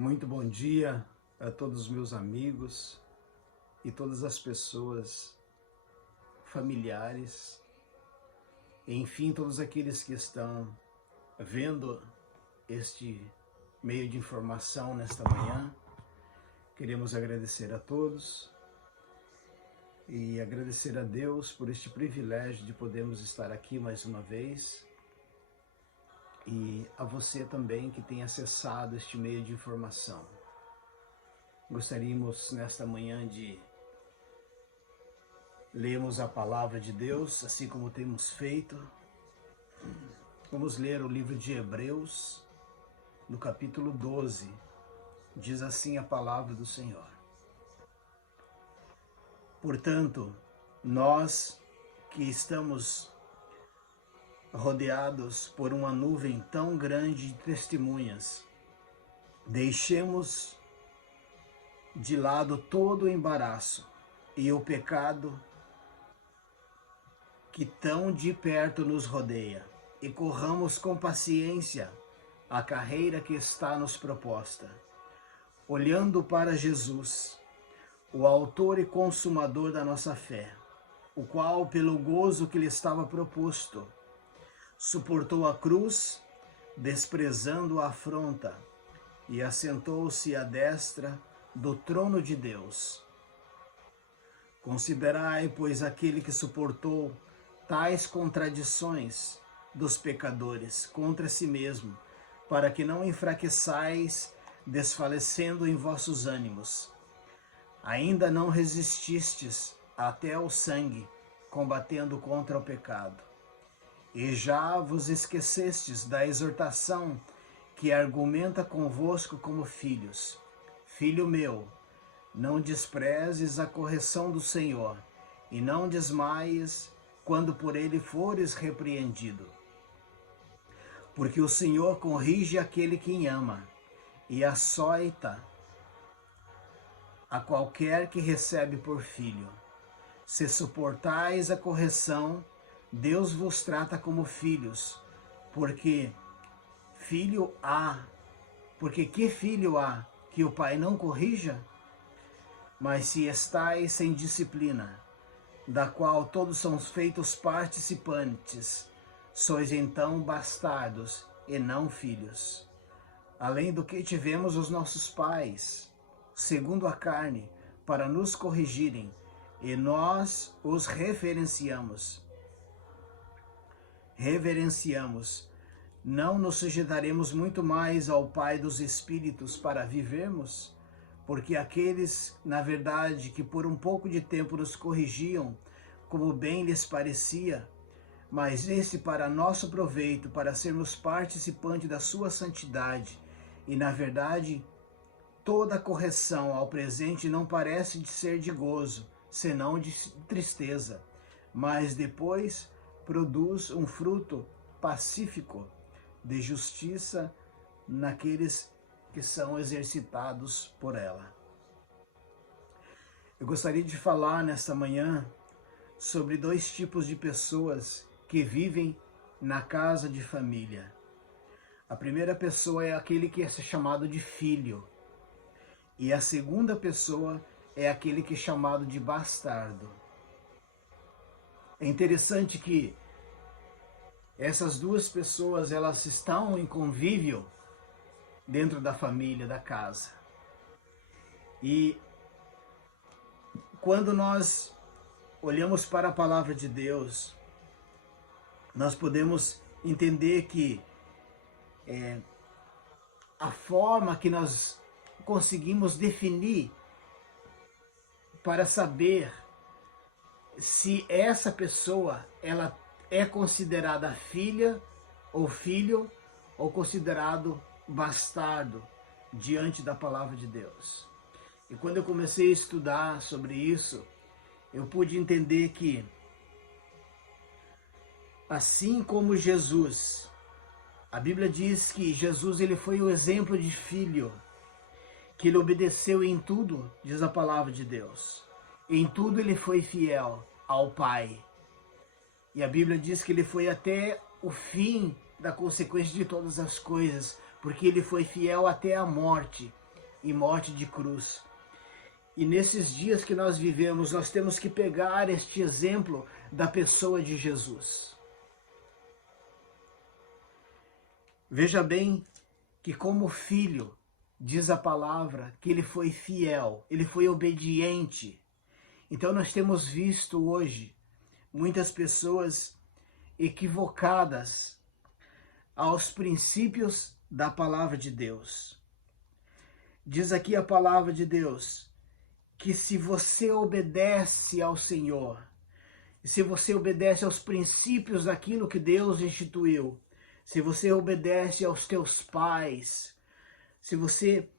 Muito bom dia a todos os meus amigos e todas as pessoas familiares, enfim, todos aqueles que estão vendo este meio de informação nesta manhã. Queremos agradecer a todos e agradecer a Deus por este privilégio de podermos estar aqui mais uma vez, e a você também que tem acessado este meio de informação. Gostaríamos nesta manhã de lermos a palavra de Deus, assim como temos feito. Vamos ler o livro de Hebreus, no capítulo 12. Diz assim a palavra do Senhor: Portanto, nós que estamos rodeados por uma nuvem tão grande de testemunhas, deixemos de lado todo o embaraço e o pecado que tão de perto nos rodeia, e corramos com paciência a carreira que está nos proposta, olhando para Jesus, o autor e consumador da nossa fé, o qual, pelo gozo que lhe estava proposto, suportou a cruz, desprezando a afronta, e assentou-se à destra do trono de Deus. Considerai, pois, aquele que suportou tais contradições dos pecadores contra si mesmo, para que não enfraqueçais, desfalecendo em vossos ânimos. Ainda não resististes até ao sangue, combatendo contra o pecado. E já vos esquecestes da exortação que argumenta convosco como filhos. Filho meu, não desprezes a correção do Senhor, e não desmaies quando por ele fores repreendido. Porque o Senhor corrige aquele que ama, e açoita a qualquer que recebe por filho. Se suportais a correção, Deus vos trata como filhos, porque que filho há que o pai não corrija? Mas se estáis sem disciplina, da qual todos são feitos participantes, sois então bastardos e não filhos. Além do que tivemos os nossos pais, segundo a carne, para nos corrigirem, e nós os reverenciamos, não nos sujeitaremos muito mais ao Pai dos Espíritos para vivermos? Porque aqueles, na verdade, que por um pouco de tempo nos corrigiam, como bem lhes parecia, mas esse para nosso proveito, para sermos participantes da sua santidade, e na verdade, toda correção ao presente não parece de ser de gozo, senão de tristeza, mas depois produz um fruto pacífico de justiça naqueles que são exercitados por ela. Eu gostaria de falar nesta manhã sobre dois tipos de pessoas que vivem na casa de família. A primeira pessoa é aquele que é chamado de filho, e a segunda pessoa é aquele que é chamado de bastardo. É interessante que essas duas pessoas, elas estão em convívio dentro da família, da casa. E quando nós olhamos para a palavra de Deus, nós podemos entender que a forma que nós conseguimos definir para saber se essa pessoa ela é considerada filha ou filho, ou considerado bastardo diante da palavra de Deus. E quando eu comecei a estudar sobre isso, eu pude entender que, assim como Jesus, a Bíblia diz que Jesus ele foi o exemplo de filho, que ele obedeceu em tudo, diz a palavra de Deus. Em tudo ele foi fiel ao Pai. E a Bíblia diz que ele foi até o fim da consequência de todas as coisas, porque ele foi fiel até a morte, e morte de cruz. E nesses dias que nós vivemos, nós temos que pegar este exemplo da pessoa de Jesus. Veja bem que como filho, diz a palavra, que ele foi fiel, ele foi obediente. Então nós temos visto hoje muitas pessoas equivocadas aos princípios da palavra de Deus. Diz aqui a palavra de Deus que se você obedece ao Senhor, se você obedece aos princípios daquilo que Deus instituiu, se você obedece aos teus pais, se você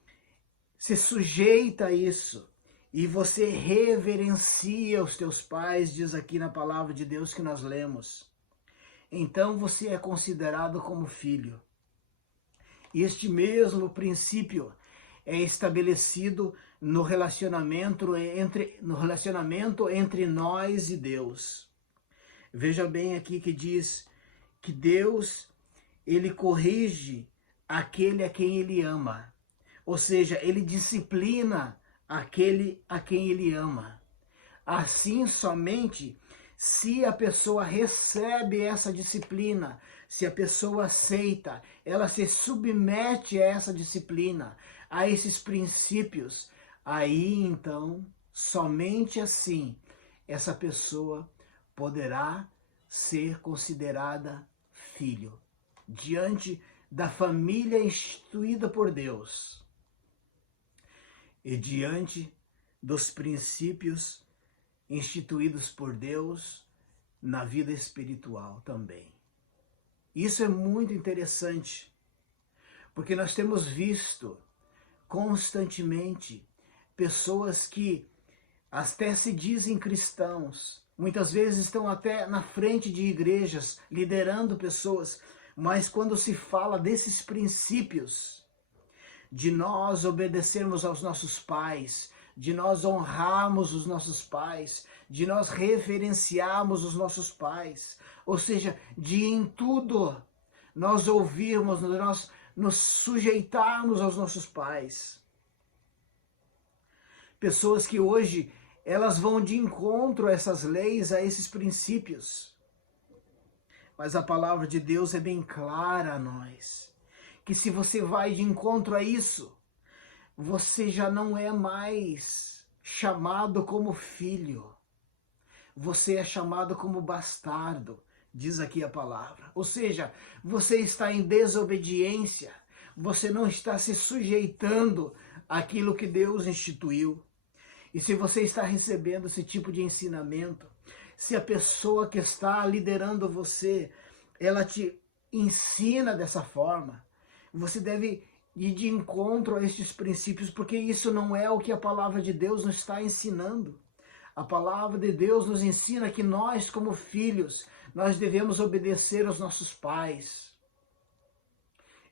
se sujeita a isso e você reverencia os teus pais, diz aqui na palavra de Deus que nós lemos, então você é considerado como filho. E este mesmo princípio é estabelecido no relacionamento entre nós e Deus. Veja bem aqui que diz que Deus, ele corrige aquele a quem ele ama. Ou seja, ele disciplina aquele a quem ele ama. Assim, somente se a pessoa recebe essa disciplina, se a pessoa aceita, ela se submete a essa disciplina, a esses princípios, aí então, somente assim, essa pessoa poderá ser considerada filho, diante da família instituída por Deus e diante dos princípios instituídos por Deus na vida espiritual também. Isso é muito interessante, porque nós temos visto constantemente pessoas que até se dizem cristãos, muitas vezes estão até na frente de igrejas, liderando pessoas, mas quando se fala desses princípios, de nós obedecermos aos nossos pais, de nós honrarmos os nossos pais, de nós reverenciarmos os nossos pais, ou seja, de em tudo nós ouvirmos, nós nos sujeitarmos aos nossos pais. Pessoas que hoje elas vão de encontro a essas leis, a esses princípios. Mas a palavra de Deus é bem clara a nós, que se você vai de encontro a isso, você já não é mais chamado como filho. Você é chamado como bastardo, diz aqui a palavra. Ou seja, você está em desobediência, você não está se sujeitando àquilo que Deus instituiu. E se você está recebendo esse tipo de ensinamento, se a pessoa que está liderando você, ela te ensina dessa forma, você deve ir de encontro a estes princípios, porque isso não é o que a palavra de Deus nos está ensinando. A palavra de Deus nos ensina que nós, como filhos, nós devemos obedecer aos nossos pais.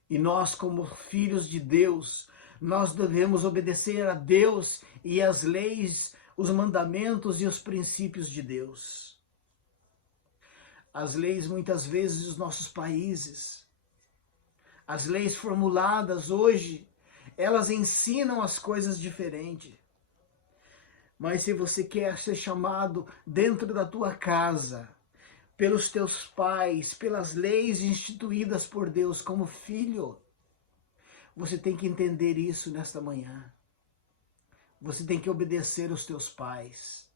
E nós, como filhos de Deus, nós devemos obedecer a Deus e as leis, os mandamentos e os princípios de Deus. As leis, muitas vezes, dos nossos países, as leis formuladas hoje, elas ensinam as coisas diferentes. Mas se você quer ser chamado dentro da tua casa, pelos teus pais, pelas leis instituídas por Deus como filho, você tem que entender isso nesta manhã. Você tem que obedecer aos teus pais.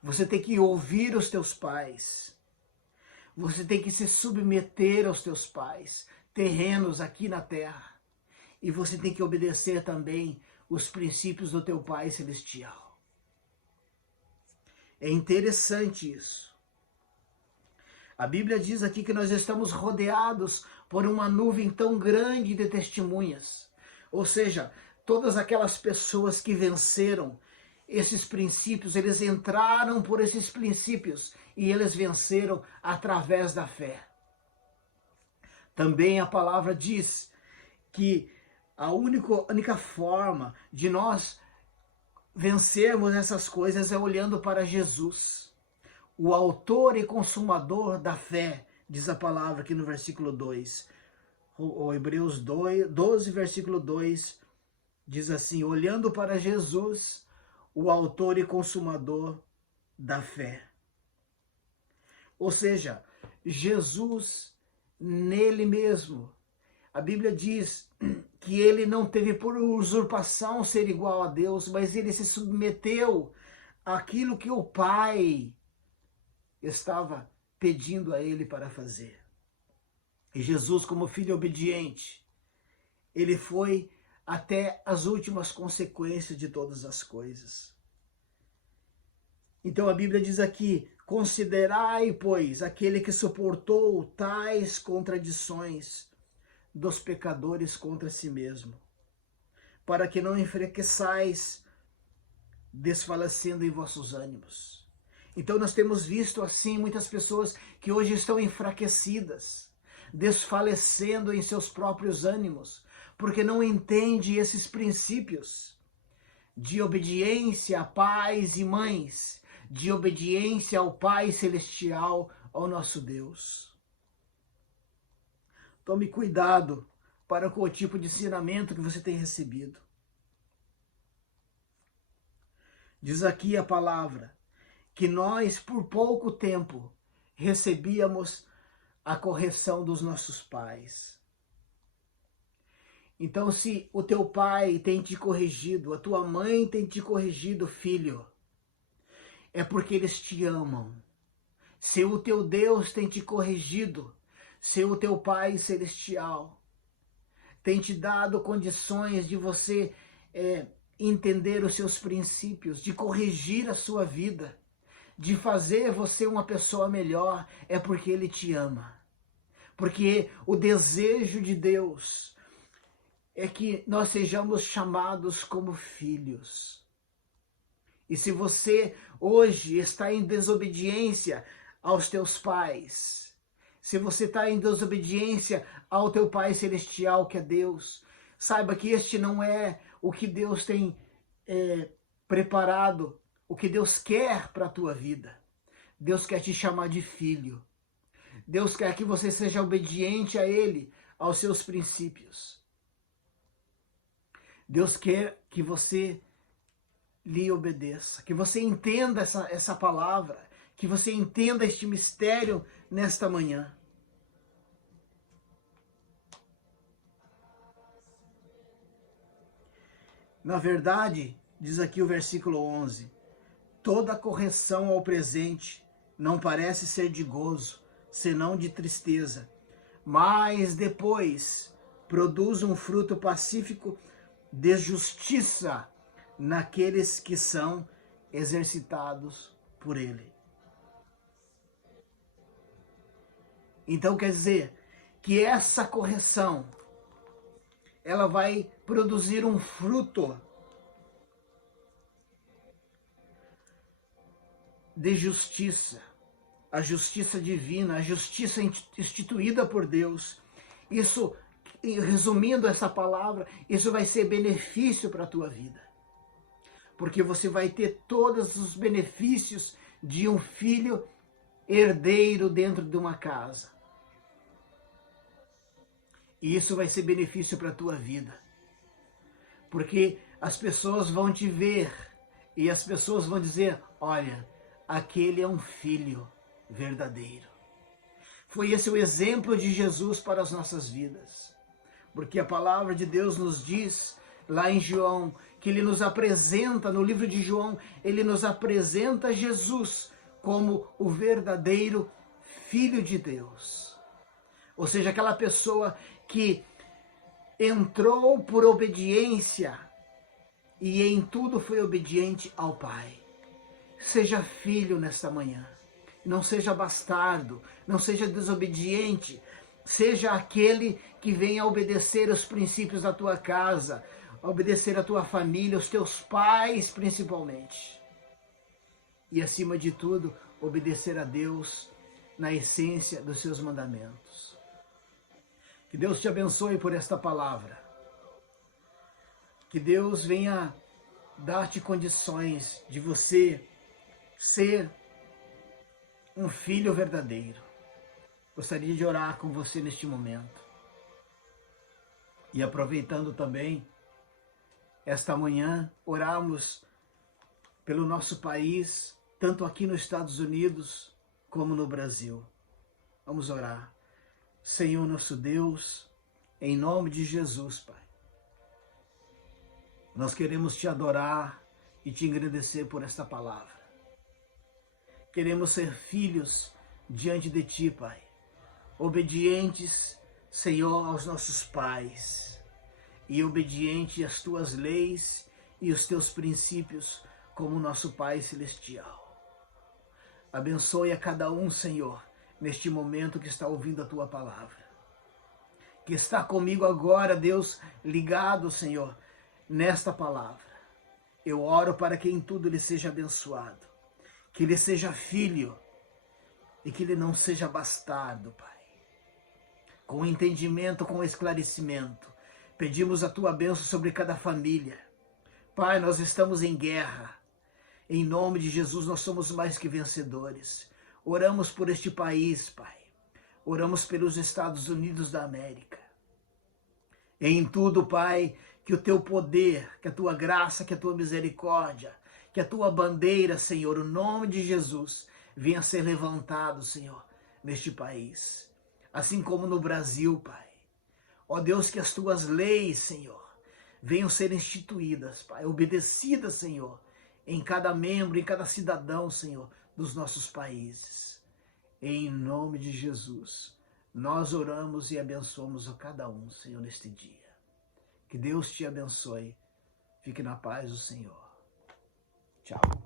Você tem que ouvir os teus pais. Você tem que se submeter aos teus pais, terrenos aqui na terra. E você tem que obedecer também os princípios do teu Pai Celestial. É interessante isso. A Bíblia diz aqui que nós estamos rodeados por uma nuvem tão grande de testemunhas. Ou seja, todas aquelas pessoas que venceram esses princípios, eles entraram por esses princípios e eles venceram através da fé. Também a palavra diz que a única forma de nós vencermos essas coisas é olhando para Jesus, o autor e consumador da fé, diz a palavra aqui no versículo 2. O Hebreus 12, versículo 2, diz assim: olhando para Jesus, o autor e consumador da fé. Ou seja, Jesus, nele mesmo, a Bíblia diz que ele não teve por usurpação ser igual a Deus, mas ele se submeteu àquilo que o Pai estava pedindo a ele para fazer. E Jesus, como filho obediente, ele foi até as últimas consequências de todas as coisas. Então a Bíblia diz aqui: considerai, pois, aquele que suportou tais contradições dos pecadores contra si mesmo, para que não enfraqueçais, desfalecendo em vossos ânimos. Então nós temos visto assim muitas pessoas que hoje estão enfraquecidas, desfalecendo em seus próprios ânimos, porque não entende esses princípios de obediência a pais e mães, de obediência ao Pai Celestial, ao nosso Deus. Tome cuidado para com o tipo de ensinamento que você tem recebido. Diz aqui a palavra que nós, por pouco tempo, recebíamos a correção dos nossos pais. Então, se o teu pai tem te corrigido, a tua mãe tem te corrigido, filho, é porque eles te amam. Se o teu Deus tem te corrigido, se o teu Pai Celestial tem te dado condições de você entender os seus princípios, de corrigir a sua vida, de fazer você uma pessoa melhor, é porque Ele te ama. Porque o desejo de Deus é que nós sejamos chamados como filhos. E se você hoje está em desobediência aos teus pais, se você está em desobediência ao teu Pai Celestial, que é Deus, saiba que este não é o que Deus tem preparado, o que Deus quer para a tua vida. Deus quer te chamar de filho. Deus quer que você seja obediente a Ele, aos seus princípios. Deus quer que você lhe obedeça, que você entenda essa palavra, que você entenda este mistério nesta manhã. Na verdade, diz aqui o versículo 11, toda correção ao presente não parece ser de gozo, senão de tristeza, mas depois produz um fruto pacífico de justiça naqueles que são exercitados por ele. Então quer dizer que essa correção, ela vai produzir um fruto de justiça, a justiça divina, a justiça instituída por Deus. Isso, resumindo essa palavra, isso vai ser benefício para a tua vida. Porque você vai ter todos os benefícios de um filho herdeiro dentro de uma casa. E isso vai ser benefício para a tua vida. Porque as pessoas vão te ver e as pessoas vão dizer, olha, aquele é um filho verdadeiro. Foi esse o exemplo de Jesus para as nossas vidas. Porque a palavra de Deus nos diz, lá em João, que ele nos apresenta, no livro de João, ele nos apresenta Jesus como o verdadeiro Filho de Deus. Ou seja, aquela pessoa que entrou por obediência e em tudo foi obediente ao Pai. Seja filho nesta manhã. Não seja bastardo, não seja desobediente. Seja aquele que venha obedecer os princípios da tua casa, obedecer a tua família, os teus pais principalmente. E acima de tudo, obedecer a Deus na essência dos seus mandamentos. Que Deus te abençoe por esta palavra. Que Deus venha dar-te condições de você ser um filho verdadeiro. Gostaria de orar com você neste momento. E aproveitando também esta manhã, oramos pelo nosso país, tanto aqui nos Estados Unidos como no Brasil. Vamos orar. Senhor nosso Deus, em nome de Jesus, Pai, nós queremos te adorar e te engrandecer por esta palavra. Queremos ser filhos diante de ti, Pai, obedientes, Senhor, aos nossos pais e obediente às tuas leis e os teus princípios como nosso Pai Celestial. Abençoe a cada um, Senhor, neste momento que está ouvindo a tua palavra. Que está comigo agora, Deus, ligado, Senhor, nesta palavra. Eu oro para que em tudo ele seja abençoado, que ele seja filho e que ele não seja bastardo, Pai. Com entendimento, com esclarecimento, pedimos a tua bênção sobre cada família. Pai, nós estamos em guerra. Em nome de Jesus, nós somos mais que vencedores. Oramos por este país, Pai. Oramos pelos Estados Unidos da América. Em tudo, Pai, que o teu poder, que a tua graça, que a tua misericórdia, que a tua bandeira, Senhor, o nome de Jesus, venha a ser levantado, Senhor, neste país. Assim como no Brasil, Pai. Ó Deus, que as tuas leis, Senhor, venham ser instituídas, Pai, obedecidas, Senhor, em cada membro, em cada cidadão, Senhor, dos nossos países. Em nome de Jesus, nós oramos e abençoamos a cada um, Senhor, neste dia. Que Deus te abençoe. Fique na paz do Senhor. Tchau.